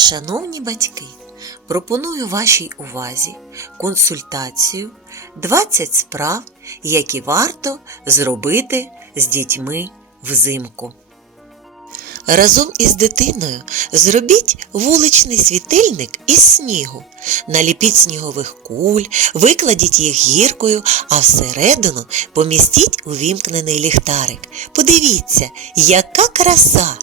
Шановні батьки, пропоную вашій увазі консультацію 20 справ, які варто зробити з дітьми взимку. Разом із дитиною зробіть вуличний світильник із снігу. Наліпіть снігових куль, викладіть їх гіркою, а всередину помістіть увімкнений ліхтарик. Подивіться, яка краса!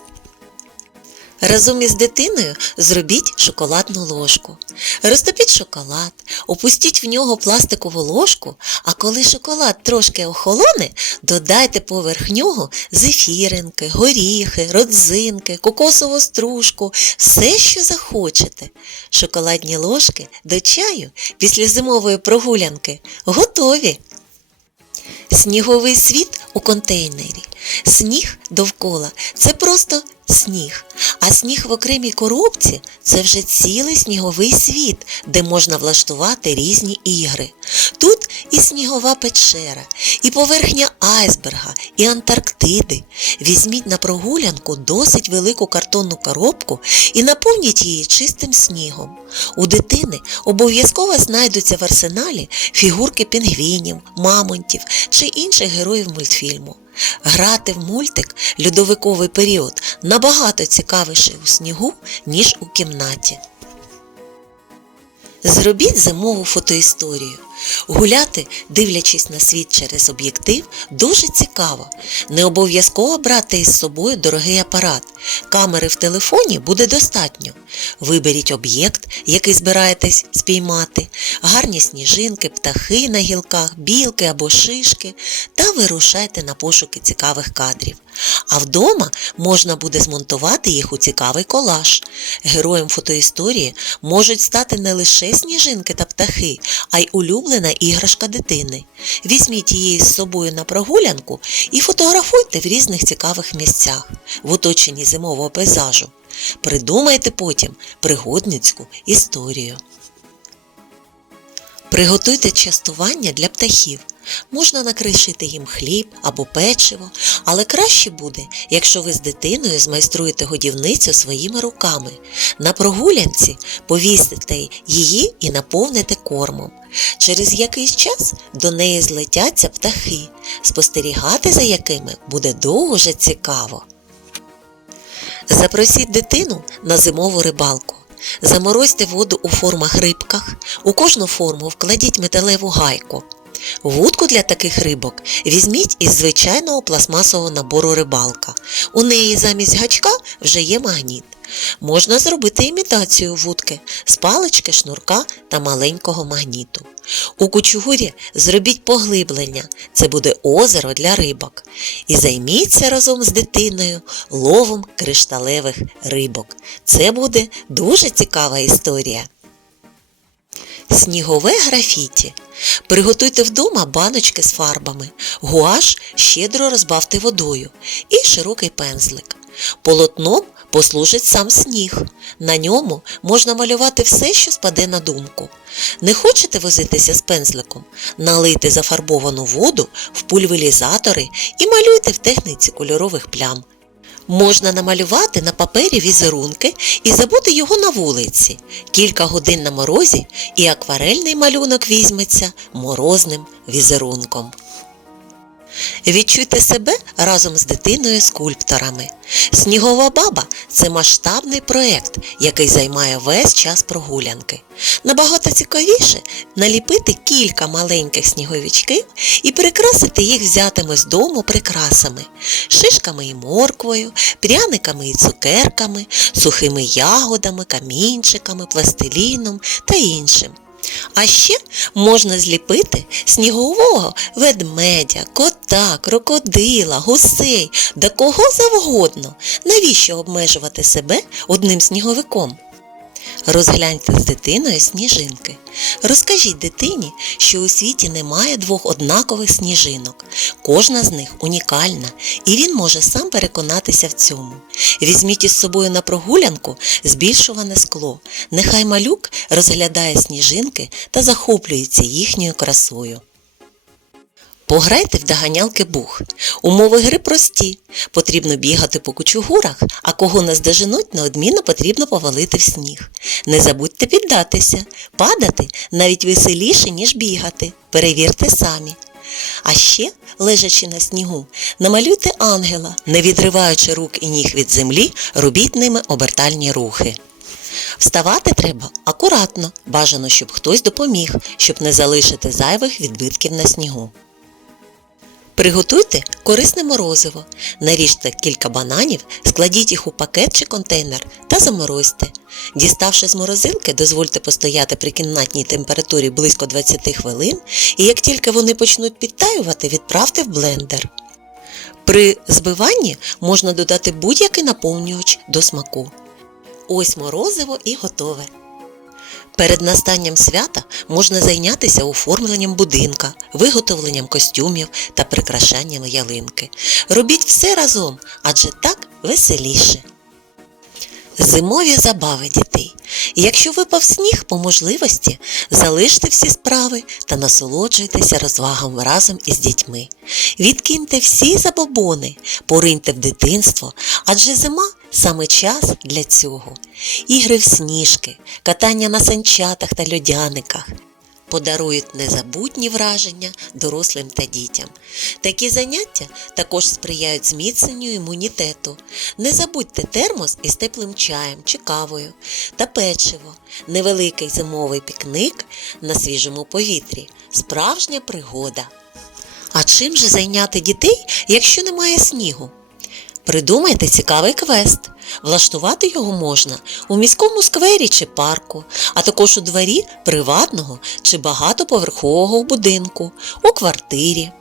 Разом із дитиною зробіть шоколадну ложку. Розтопіть шоколад, опустіть в нього пластикову ложку, а коли шоколад трошки охолоне, додайте поверх нього зефіринки, горіхи, родзинки, кокосову стружку, все, що захочете. Шоколадні ложки до чаю після зимової прогулянки готові. Сніговий світ у контейнері. Сніг довкола це просто сніг, а сніг в окремій коробці це вже цілий сніговий світ, де можна влаштувати різні ігри. Тут і снігова печера, і поверхня айсберга, і Антарктиди. Візьміть на прогулянку досить велику картонну коробку і наповніть її чистим снігом. У дитини обов'язково знайдуться в арсеналі фігурки пінгвінів, мамонтів чи інших героїв мультфільму. Грати в мультик льодовиковий період набагато цікавіше у снігу, ніж у кімнаті. Зробіть зимову фотоісторію. Гуляти, дивлячись на світ через об'єктив, дуже цікаво. Не обов'язково брати із собою дорогий апарат. Камери в телефоні буде достатньо. Виберіть об'єкт, який збираєтесь спіймати, гарні сніжинки, птахи на гілках, білки або шишки та вирушайте на пошуки цікавих кадрів. А вдома можна буде змонтувати їх у цікавий колаж. Героєм фотоісторії можуть стати не лише сніжинки та птахи, а й улюблена іграшка дитини. Візьміть її з собою на прогулянку і фотографуйте в різних цікавих місцях, в оточенні зимового пейзажу. Придумайте потім пригодницьку історію. Приготуйте частування для птахів. Можна накришити їм хліб або печиво, але краще буде, якщо ви з дитиною змайструєте годівницю своїми руками. На прогулянці повісите її і наповните кормом. Через якийсь час до неї злетяться птахи, спостерігати за якими буде дуже цікаво. Запросіть дитину на зимову рибалку. Заморозьте воду у формах рибках, у кожну форму вкладіть металеву гайку. Вудку для таких рибок візьміть із звичайного пластмасового набору рибалка. У неї замість гачка вже є магніт. Можна зробити імітацію вудки з палички, шнурка та маленького магніту. У кучугурі зробіть поглиблення, це буде озеро для рибок. І займіться разом з дитиною ловом кришталевих рибок. Це буде дуже цікава історія. Снігове графіті. Приготуйте вдома баночки з фарбами, гуаш щедро розбавте водою і широкий пензлик. Полотном послужить сам сніг. На ньому можна малювати все, що спаде на думку. Не хочете возитися з пензликом? Налийте зафарбовану воду в пульверізатори і малюйте в техніці кольорових плям. Можна намалювати на папері візерунки і забути його на вулиці. Кілька годин на морозі і акварельний малюнок візьметься морозним візерунком. Відчуйте себе разом з дитиною скульпторами. Снігова баба це масштабний проєкт, який займає весь час прогулянки. Набагато цікавіше наліпити кілька маленьких сніговичків і прикрасити їх взятими з дому прикрасами, шишками і морквою, пряниками і цукерками, сухими ягодами, камінчиками, пластиліном та іншим. А ще можна зліпити снігового ведмедя, кота, крокодила, гусей, да кого завгодно. Навіщо обмежувати себе одним сніговиком? Розгляньте з дитиною сніжинки. Розкажіть дитині, що у світі немає двох однакових сніжинок. Кожна з них унікальна, і він може сам переконатися в цьому. Візьміть із собою на прогулянку збільшуване скло. Нехай малюк розглядає сніжинки та захоплюється їхньою красою. Пограйте в доганялки бух. Умови гри прості. Потрібно бігати по кучугурах, а кого наздоженуть, неодмінно потрібно повалити в сніг. Не забудьте піддатися, падати навіть веселіше, ніж бігати. Перевірте самі. А ще, лежачи на снігу, намалюйте ангела, не відриваючи рук і ніг від землі, робіть ними обертальні рухи. Вставати треба акуратно, бажано, щоб хтось допоміг, щоб не залишити зайвих відбитків на снігу. Приготуйте корисне морозиво. Наріжте кілька бананів, складіть їх у пакет чи контейнер та заморозьте. Діставши з морозилки, дозвольте постояти при кімнатній температурі близько 20 хвилин, і як тільки вони почнуть підтаювати, відправте в блендер. При збиванні можна додати будь-який наповнювач до смаку. Ось морозиво і готове. Перед настанням свята можна зайнятися оформленням будинка, виготовленням костюмів та прикрашанням ялинки. Робіть все разом, адже так веселіше. Зимові забави дітей. Якщо випав сніг по можливості, залиште всі справи та насолоджуйтеся розвагами разом із дітьми. Відкиньте всі забобони, пориньте в дитинство, адже зима саме час для цього. Ігри в сніжки, катання на санчатах та льодяниках. Подарують незабутні враження дорослим та дітям. Такі заняття також сприяють зміцненню імунітету. Не забудьте термос із теплим чаєм чи кавою та печиво, невеликий зимовий пікник на свіжому повітрі, справжня пригода. А чим же зайняти дітей, якщо немає снігу? Придумайте цікавий квест. Влаштувати його можна у міському сквері чи парку, а також у дворі приватного чи багатоповерхового будинку, у квартирі.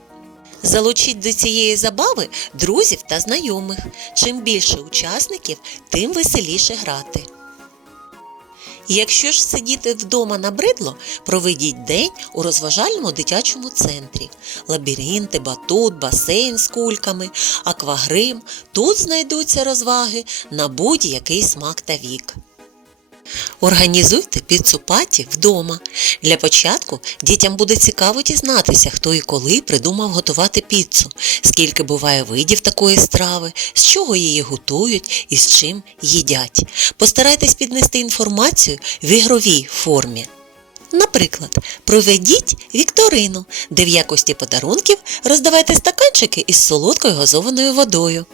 Залучіть до цієї забави друзів та знайомих. Чим більше учасників, тим веселіше грати. Якщо ж сидіти вдома набридло, проведіть день у розважальному дитячому центрі. Лабіринти, батут, басейн з кульками, аквагрим. Тут знайдуться розваги на будь-який смак та вік. Організуйте піцу паті вдома. Для початку дітям буде цікаво дізнатися, хто і коли придумав готувати піцу, скільки буває видів такої страви, з чого її готують і з чим їдять. Постарайтесь піднести інформацію в ігровій формі. Наприклад, проведіть вікторину, де в якості подарунків роздавайте стаканчики із солодкою газованою водою.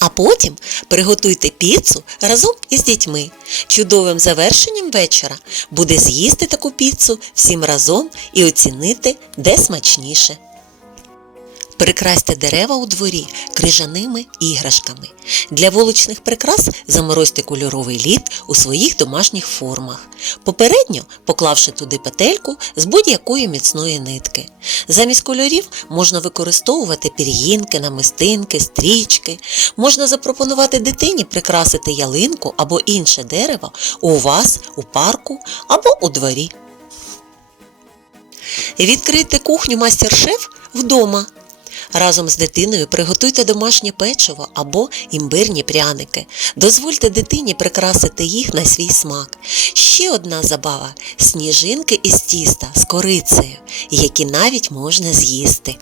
А потім приготуйте піцу разом із дітьми. Чудовим завершенням вечора буде з'їсти таку піцу всім разом і оцінити, де смачніше. Прикрасьте дерева у дворі крижаними іграшками. Для вуличних прикрас заморозьте кольоровий лід у своїх домашніх формах, попередньо поклавши туди петельку з будь-якої міцної нитки. Замість кольорів можна використовувати пір'їнки, намистинки, стрічки. Можна запропонувати дитині прикрасити ялинку або інше дерево у вас, у парку або у дворі. Відкрийте кухню мастер-шеф вдома. Разом з дитиною приготуйте домашнє печиво або імбирні пряники. Дозвольте дитині прикрасити їх на свій смак. Ще одна забава сніжинки із тіста з корицею, які навіть можна з'їсти.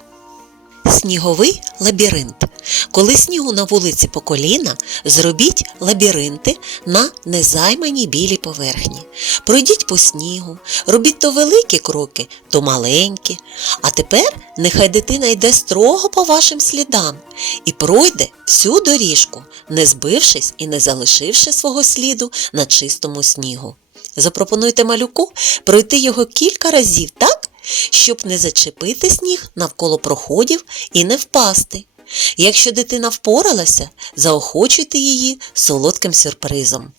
Сніговий лабіринт. Коли снігу на вулиці по коліна, зробіть лабіринти на незайманій білій поверхні. Пройдіть по снігу, робіть то великі кроки, то маленькі. А тепер нехай дитина йде строго по вашим слідам і пройде всю доріжку, не збившись і не залишивши свого сліду на чистому снігу. Запропонуйте малюку пройти його кілька разів так, щоб не зачепити сніг навколо проходів і не впасти. Якщо дитина впоралася, заохочуйте її солодким сюрпризом.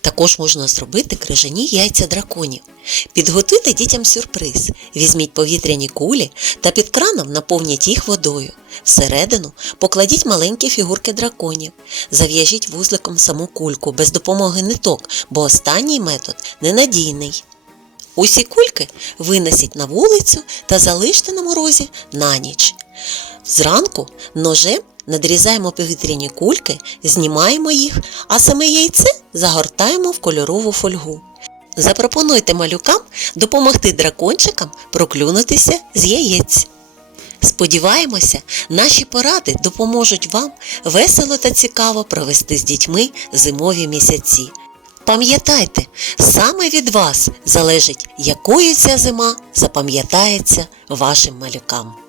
Також можна зробити крижані яйця драконів. Підготуйте дітям сюрприз, візьміть повітряні кулі та під краном наповніть їх водою. Всередину покладіть маленькі фігурки драконів, зав'яжіть вузликом саму кульку без допомоги ниток, бо останній метод ненадійний. Усі кульки винесіть на вулицю та залиште на морозі на ніч. Зранку ножем надрізаємо повітряні кульки, знімаємо їх, а саме яйце загортаємо в кольорову фольгу. Запропонуйте малюкам допомогти дракончикам проклюнутися з яєць. Сподіваємося, наші поради допоможуть вам весело та цікаво провести з дітьми зимові місяці. Пам'ятайте, саме від вас залежить, якою ця зима запам'ятається вашим малюкам.